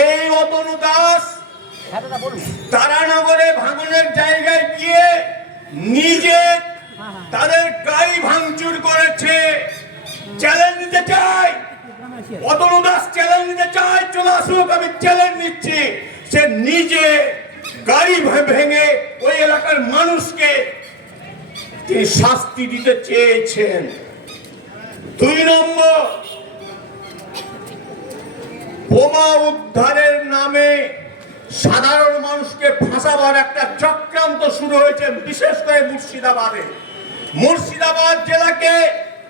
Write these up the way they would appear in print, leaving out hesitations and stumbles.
এই অতনু দাস তারানগরে ভাঙনের জায়গায় গিয়ে নিজে তাদের গাড়ি ভাঙচুর করেছে। চ্যালেঞ্জ নিতে চাই, অতনু দাস চ্যালেঞ্জ নিতে চাই, চলে আসুক, আমি চ্যালেঞ্জ নিচ্ছি। সে নিজে গাড়ি ভেঙে ওই এলাকার মানুষকে তিনি শাস্তি দিতে চেয়েছেন। 2 নম্বর, বোমা উদ্ধারের নামে সাধারণ মানুষকে ফাঁসাবার একটা চক্রান্ত শুরু হয়েছে, বিশেষ করে মুর্শিদাবাদে। মুর্শিদাবাদ জেলাকে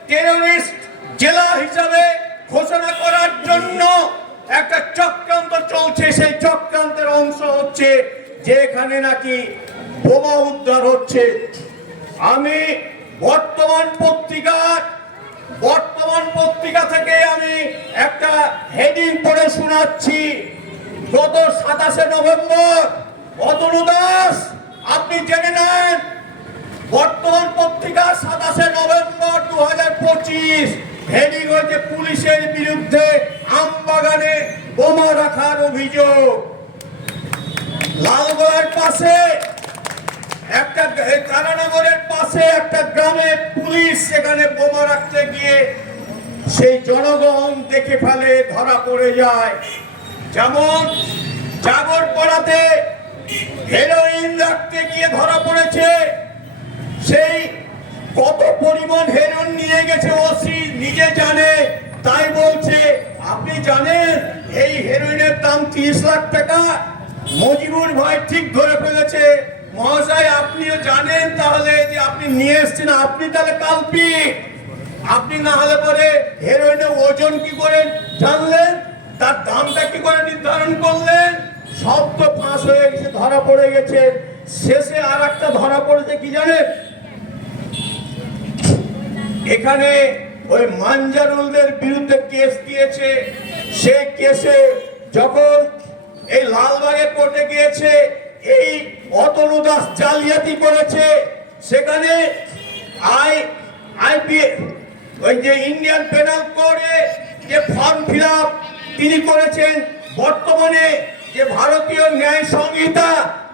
টেররিস্ট জেলা হিসাবে ঘোষণা করার জন্য একটা চক্রান্ত চলছে। সেই চক্রান্তের অংশ হচ্ছে যে এখানে নাকি বোমা উদ্ধার হচ্ছে। আমি বর্তমান পত্রিকা থেকে আমি একটা হেডিং পড়ে শোনাচ্ছি। গত 27 নভেম্বর অতনু দাস, আপনি জেনে নেন, বর্তমান পত্রিকা 27 নভেম্বর 2025, হেডিং হয়েছে পুলিশের বিরুদ্ধে আমবাগানে বোমা রাখার অভিযোগ। লালগড়ের পাশে একটা কারানগরের পাশে একটা গ্রামে পুলিশ সেখানে বোমা রাখতে গিয়ে সেই জনগণ দেখে ফেলে, ধরা পড়ে যায়। যেমন জাগরপাড়াতে হেরোইন রাখতে গিয়ে ধরা পড়েছে। সেই কত পরিমাণ হেরোইন নিয়ে গেছে ওসি নিজে জানে, তাই বলছে। আপনি জানেন এই হেরোইনের দাম 30 লাখ টাকা। মজিবুর ভাই ঠিক ধরে ফেলেছে। মহাশয়, আপনিও জানেন তাহলে যে আপনি নিয়ে এসছেন, আপনি তাহলে কালপিট। আপনি না হলে পরে হেরোইনের ওজন কি করে জানলেন, তার দামটা কি করে নির্ধারণ করলেন? সব তো ফাঁস হয়ে গেছে, ধরা পড়ে গেছে। শেষে আর একটা ধরা পড়েছে কি জানেন, এখানে ওই মানজারুলদের বিরুদ্ধে কেস দিয়েছে। সেই কেসে যখন এই লালবাগের কোর্টে গিয়েছে, এই অতনু দাস জালিয়াতি করেছে। সেখানে ওই যে ইন্ডিয়ান পেনাল কোডে যে ফর্ম ফিল আপ তিনি করেছেন, বর্তমানে যে ভারতীয় ন্যায় সংহিতা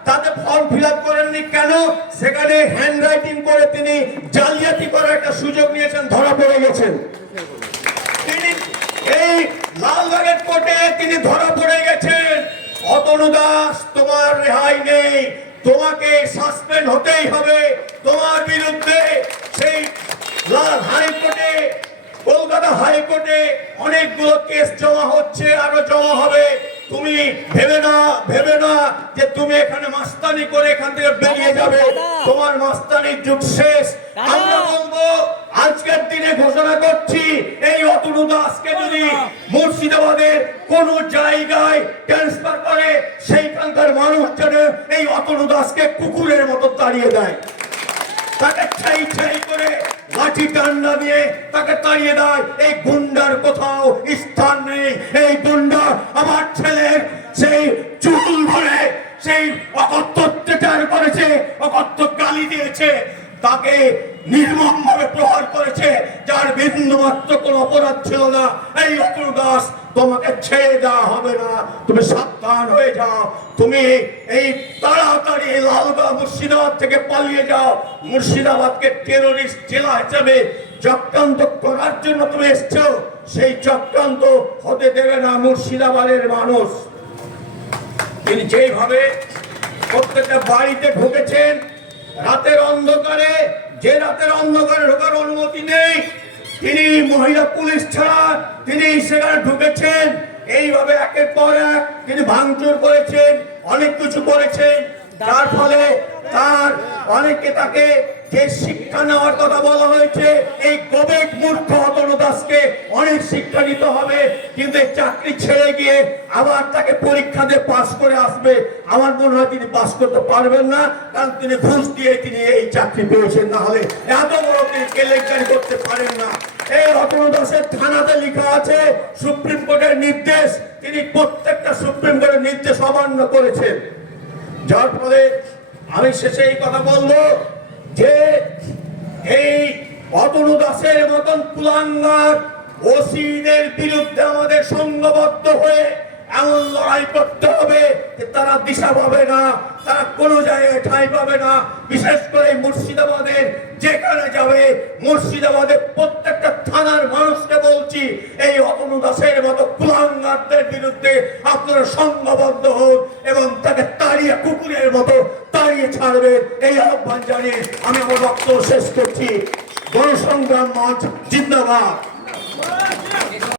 তাতে ফর্ম ফিল আপ করেননি কেন? সেখানে হ্যান্ড রাইটিং করে তিনি জালিয়াতি করার একটা সুযোগ নিয়েছেন, ধরা পড়ে গেছেন। তিনি এই লালবাগের কোর্টে তিনি ধরা পড়ে গেছেন। অতনু দাস, তোমার রেহাই নেই, তোমাকে সাসপেন্ড হতেই হবে। তোমার বিরুদ্ধে সেই হাইকোর্টে, কলকাতা হাইকোর্টে অনেকগুলো কেস জমা হচ্ছে, আরো জমা হবে। তুমি ভেবে না যে তুমি এখানে মাস্তানি করে এখান থেকে বেরিয়ে যাবে। তোমার মাস্তানির যুগ শেষ। আমরা বলবো, আজকের দিনে ঘোষণা করছি, এই অতনু দাসকে যদি মুর্শিদাবাদের কোন জায়গায় ট্রান্সফার করে, সেইখানকার মানুষ যেন এই অতনু দাসকে কুকুরের মতো তাড়িয়ে দেয়, তাকে ছাই ছাই করে লাঠি ডান্ডা দিয়ে তাকে তাড়িয়ে দেয়। এই গুন্ডার কোথাও স্থান নেই। এই গুন্ডা আমার ছেলের সেই চুল ধরে সেই অকথ্য অত্যাচার করেছে, অকথ্য গালি দিয়েছে, তাকে নির্মমভাবে প্রহার করেছে, যার বিন্দুমাত্র কোনো অপরাধ ছিল না। এই অতনু দাস, তোমাকে ছেড়ে দেওয়া হবে না, তুমি সাবধান হয়ে যাও। তুমি এই তাড়াতাড়ি লালবাগ মুর্শিদাবাদ থেকে পালিয়ে যাও। মুর্শিদাবাদকে টেররিস্ট জেলা হিসেবে চক্রান্ত করার জন্য তুমি এসছো, সেই চক্রান্ত হতে দেবে না মুর্শিদাবাদের মানুষ। তিনি যেভাবে প্রত্যেকটা বাড়িতে ঢুকেছেন রাতের অন্ধকারে, যে রাতের অন্ধকারে ঢোকার অনুমতি নেই, তিনি মহিলা পুলিশ ছাড়া তিনি সেখানে ঢুকেছেন। এইভাবে একের পর এক তিনি ভাঙচুর করেছেন, অনেক কিছু করেছেন, যার ফলে তার অনেকে তাকে যে শিক্ষা নেওয়ার কথা বলা হয়েছে, এই গবেট মূর্খ অতনু দাসকে অনেক শিক্ষা নিতে হবে। কিন্তু এই চাকরি ছেড়ে গিয়ে আবার তাকে পরীক্ষা দিয়ে পাশ করে আসবে, আমার মনে হয় তিনি পাশ করতে পারবেন না, কারণ তিনি ঘুষ দিয়ে তিনি এই চাকরি পেয়েছেন। না হলে এত বড় তিনি কেলেঙ্কারি করতে পারেন না। এই অতনু দাসের থানাতে লেখা আছে সুপ্রিম কোর্টের নির্দেশ, তিনি প্রত্যেকটা সুপ্রিম কোর্টের নির্দেশ অমান্য করেছেন। যার ফলে আমি শেষে এই কথা বলবো যে এই অতনু দাসের মতন কুলাঙ্গার ওসিদের বিরুদ্ধে আমাদের সংঘবদ্ধ হয়ে এমন লড়াই ঠাঁই করতে হবে যে তারা দিশা পাবে না, তারা কোনো জায়গায় ঠাঁই পাবে না। বিশেষ করে মুর্শিদাবাদের যেখানে যাবে, মুর্শিদাবাদের প্রত্যেকটা থানার মানুষকে বলছি, এই অতনু দাসের মতো কুলাঙ্গারদের বিরুদ্ধে আপনারা সংঘবদ্ধ হন এবং তাকে তাড়িয়ে কুকুরের মতো তাড়িয়ে ছাড়বেন, এই আহ্বান জানিয়ে আমি আমার বক্তব্য শেষ করছি। গণসংগ্রাম মঞ্চ জিন্দাবাদ।